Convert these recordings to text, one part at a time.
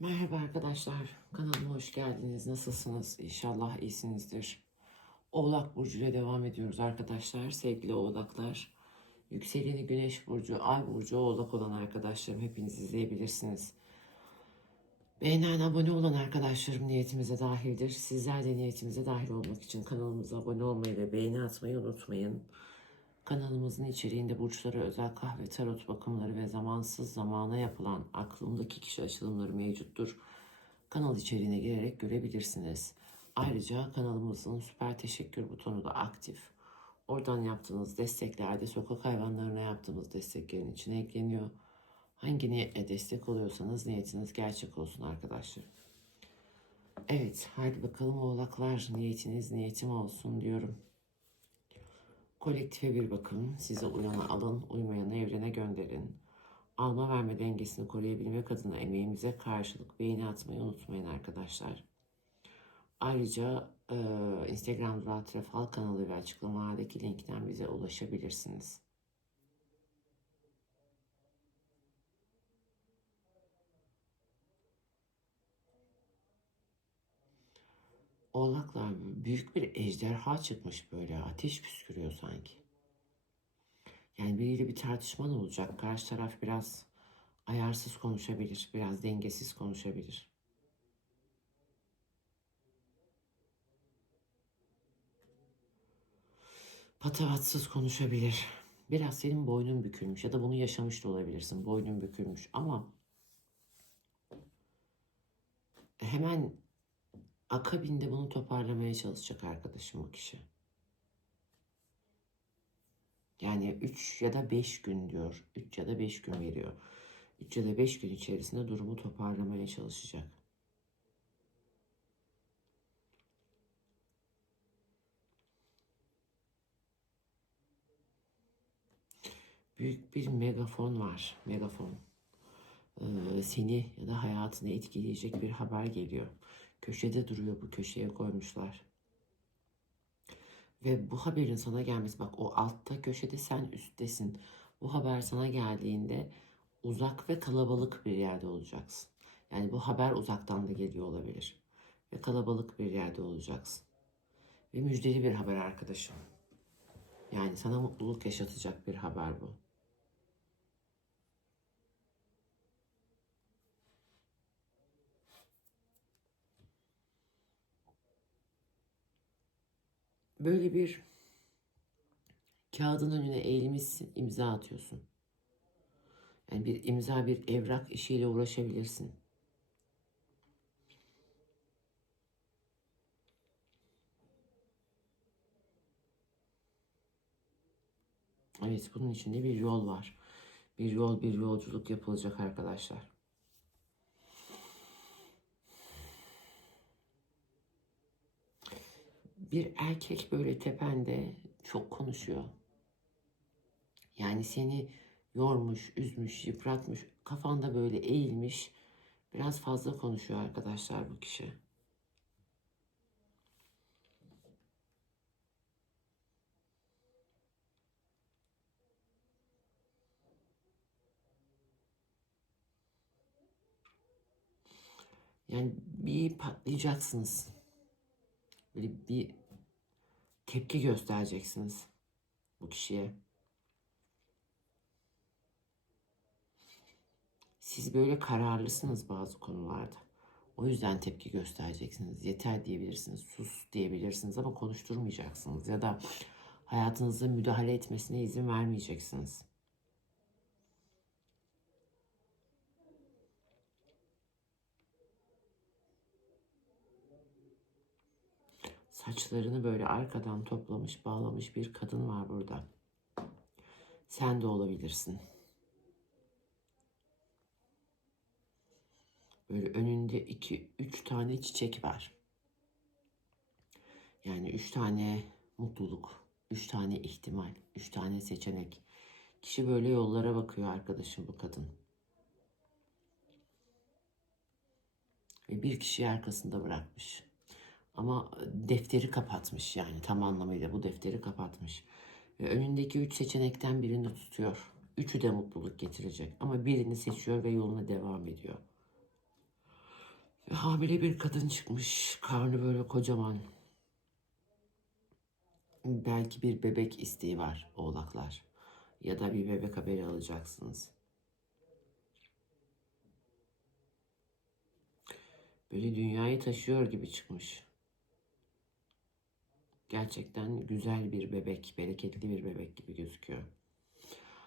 Merhaba arkadaşlar, kanalıma hoş geldiniz. Nasılsınız? İnşallah iyisinizdir. Oğlak Burcu ile devam ediyoruz arkadaşlar. Sevgili oğlaklar, yükseleni Güneş Burcu, Ay Burcu oğlak olan arkadaşlarım hepiniz izleyebilirsiniz. Beğenen, abone olan arkadaşlarım niyetimize dahildir. Sizler de niyetimize dahil olmak için kanalımıza abone olmayı ve beğeni atmayı unutmayın. Kanalımızın içeriğinde burçlara özel kahve, tarot bakımları ve zamansız zamana yapılan aklımdaki kişi açılımları mevcuttur. Kanal içeriğine girerek görebilirsiniz. Ayrıca kanalımızın süper teşekkür butonu da aktif. Oradan yaptığınız destekler de sokak hayvanlarına yaptığımız desteklerin içine ekleniyor. Hangi niyetle destek oluyorsanız niyetiniz gerçek olsun arkadaşlar. Evet, haydi bakalım oğlaklar niyetiniz niyetim olsun diyorum. Kolektife bir bakın. Size uyanı alın, uymayanı evrene gönderin. Alma verme dengesini koruyabilmek adına emeğimize karşılık beğeni atmayı unutmayın arkadaşlar. Ayrıca e, Instagram Dural Trefal kanalı ve açıklamalardaki linkten bize ulaşabilirsiniz. Oğlaklar büyük bir ejderha çıkmış böyle ateş püskürüyor sanki. Yani biriyle bir tartışman olacak. Karşı taraf biraz ayarsız konuşabilir, biraz dengesiz konuşabilir. Patavatsız konuşabilir. Biraz senin boynun bükülmüş ya da bunu yaşamış da olabilirsin. Boynun bükülmüş ama hemen akabinde bunu toparlamaya çalışacak arkadaşım o kişi. Yani 3 ya da 5 gün diyor. 3 ya da 5 gün veriyor. 3 ya da 5 gün içerisinde durumu toparlamaya çalışacak. Büyük bir megafon var. Megafon. Ee, seni ya da hayatını etkileyecek bir haber geliyor. Köşede duruyor bu köşeye koymuşlar. Ve bu haberin sana gelmesi bak o altta köşede sen üsttesin. Bu haber sana geldiğinde uzak ve kalabalık bir yerde olacaksın. Yani bu haber uzaktan da geliyor olabilir. Ve kalabalık bir yerde olacaksın. Ve müjdeli bir haber arkadaşım. Yani sana mutluluk yaşatacak bir haber bu. Böyle bir kağıdın önüne eğilmişsin, imza atıyorsun. Yani bir imza, bir evrak işiyle uğraşabilirsin. Evet, bunun içinde bir yol var. Bir yol, bir yolculuk yapılacak arkadaşlar. Bir erkek böyle tepende çok konuşuyor. Yani seni yormuş, üzmüş, yıpratmış, kafanda böyle eğilmiş. Biraz fazla konuşuyor arkadaşlar bu kişi. Yani bir patlayacaksınız. Böyle bir tepki göstereceksiniz bu kişiye. Siz böyle kararlısınız bazı konularda. O yüzden tepki göstereceksiniz. Yeter diyebilirsiniz, sus diyebilirsiniz ama konuşturmayacaksınız ya da hayatınıza müdahale etmesine izin vermeyeceksiniz. Saçlarını böyle arkadan toplamış, bağlamış bir kadın var burada. Sen de olabilirsin. Böyle önünde iki, üç tane çiçek var. Yani üç tane mutluluk, üç tane ihtimal, üç tane seçenek. Kişi böyle yollara bakıyor arkadaşım bu kadın. Ve bir kişiyi arkasında bırakmış. Ama defteri kapatmış yani tam anlamıyla bu defteri kapatmış. Ve önündeki üç seçenekten birini tutuyor. Üçü de mutluluk getirecek ama birini seçiyor ve yoluna devam ediyor. Ve hamile bir kadın çıkmış. Karnı böyle kocaman. Belki bir bebek isteği var oğlaklar. Ya da bir bebek haberi alacaksınız. Böyle dünyayı taşıyor gibi çıkmış. Gerçekten güzel bir bebek, bereketli bir bebek gibi gözüküyor.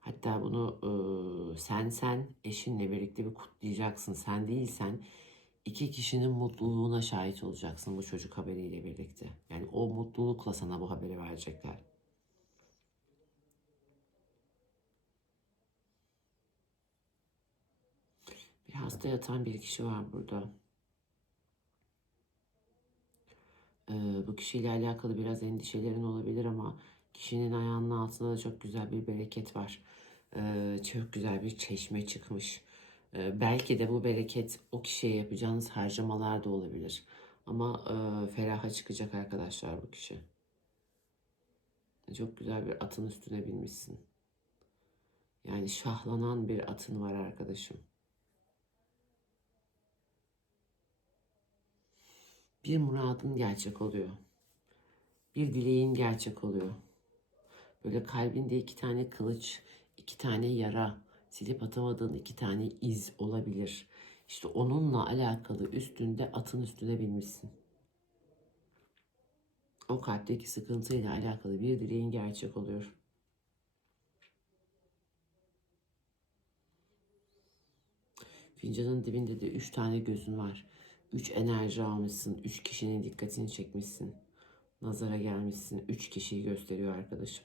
Hatta bunu e, sen sen eşinle birlikte bir kutlayacaksın. Sen değilsen iki kişinin mutluluğuna şahit olacaksın bu çocuk haberiyle birlikte. Yani o mutlulukla sana bu haberi verecekler. Bir hasta yatan bir kişi var burada. Ee, bu kişiyle alakalı biraz endişelerin olabilir ama kişinin ayağının altında da çok güzel bir bereket var. Çok güzel bir çeşme çıkmış. Belki de bu bereket o kişiye yapacağınız harcamalar da olabilir. Ama feraha çıkacak arkadaşlar bu kişi. Çok güzel bir atın üstüne binmişsin. Yani şahlanan bir atın var arkadaşım. Bir muradın gerçek oluyor. Bir dileğin gerçek oluyor. Böyle kalbinde iki tane kılıç, iki tane yara, silip atamadığın iki tane iz olabilir. İşte onunla alakalı üstünde atın üstüne binmişsin. O kalpteki sıkıntıyla alakalı bir dileğin gerçek oluyor. Fincanın dibinde de üç tane gözün var. Üç enerji almışsın. Üç kişinin dikkatini çekmişsin. Nazara gelmişsin. Üç kişiyi gösteriyor arkadaşım.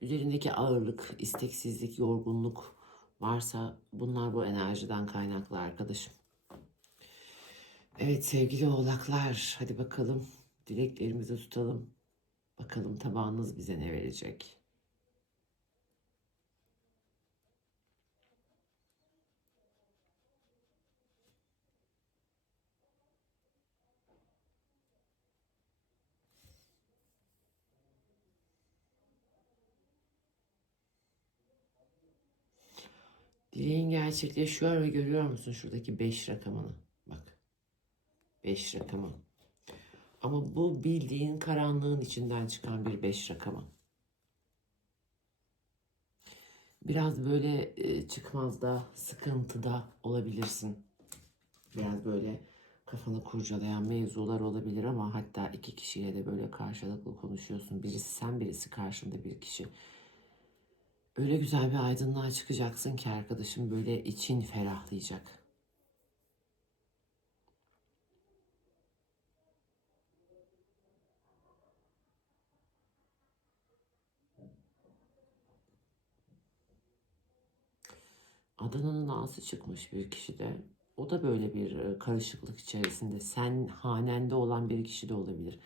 Üzerindeki ağırlık, isteksizlik, yorgunluk varsa bunlar bu enerjiden kaynaklı arkadaşım. Evet sevgili oğlaklar hadi bakalım dileklerimizi tutalım. Bakalım tabağınız bize ne verecek? Dileğin gerçekleşiyor ve görüyor musun şuradaki 5 rakamını? Bak. 5 rakamı. Ama bu bildiğin karanlığın içinden çıkan bir 5 rakamı. Biraz böyle e, çıkmazda, sıkıntıda olabilirsin. Biraz böyle kafanı kurcalayan mevzular olabilir ama hatta iki kişiyle de böyle karşılıklı konuşuyorsun. Birisi sen, birisi karşında bir kişi. Öyle güzel bir aydınlığa çıkacaksın ki arkadaşım böyle için ferahlayacak. Adana'nın ağası çıkmış bir kişi de. O da böyle bir e, karışıklık içerisinde. Sen hanende olan bir kişi de olabilir.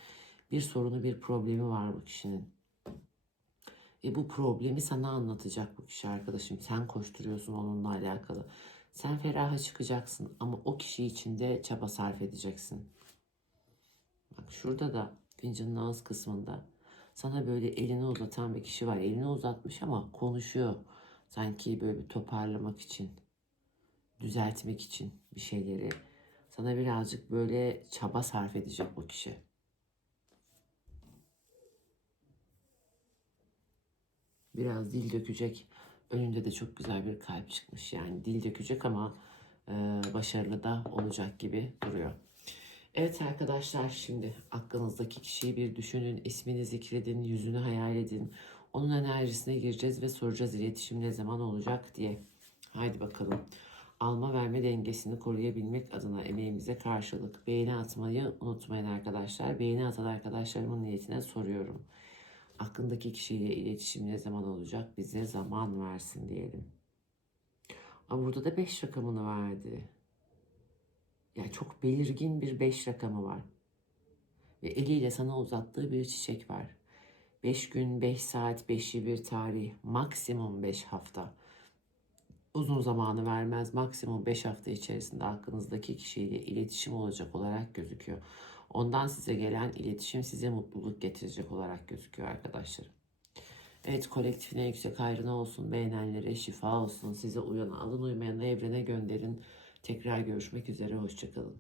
Bir sorunu, bir problemi var bu kişinin. E bu problemi sana anlatacak bu kişi arkadaşım. Sen koşturuyorsun onunla alakalı. Sen feraha çıkacaksın ama o kişi için de çaba sarf edeceksin. Bak şurada da fincanın ağız kısmında sana böyle elini uzatan bir kişi var. Elini uzatmış ama konuşuyor. Sanki böyle bir toparlamak için, düzeltmek için bir şeyleri. Sana birazcık böyle çaba sarf edecek bu kişi. Biraz dil dökecek. Önünde de çok güzel bir kalp çıkmış. Yani dil dökecek ama e, başarılı da olacak gibi duruyor. Evet arkadaşlar şimdi aklınızdaki kişiyi bir düşünün, ismini zikredin, yüzünü hayal edin. Onun enerjisine gireceğiz ve soracağız iletişim ne zaman olacak diye. Haydi bakalım. Alma verme dengesini koruyabilmek adına emeğimize karşılık beğeni atmayı unutmayın arkadaşlar. Beğeni atan arkadaşlarımın niyetine soruyorum. Aklındaki kişiyle iletişim ne zaman olacak? Bize zaman versin diyelim. Ama burada da 5 rakamını verdi. Yani çok belirgin bir 5 rakamı var. Ve eliyle sana uzattığı bir çiçek var. 5 gün, 5 saat, 5'i bir tarih, maksimum 5 hafta. Uzun zamanı vermez, maksimum 5 hafta içerisinde aklınızdaki kişiyle iletişim olacak olarak gözüküyor. Ondan size gelen iletişim size mutluluk getirecek olarak gözüküyor arkadaşlar. Evet kolektifine yüksek hayrına olsun, beğenenlere şifa olsun, size uyana alın uymayana evrene gönderin. Tekrar görüşmek üzere. Hoşçakalın.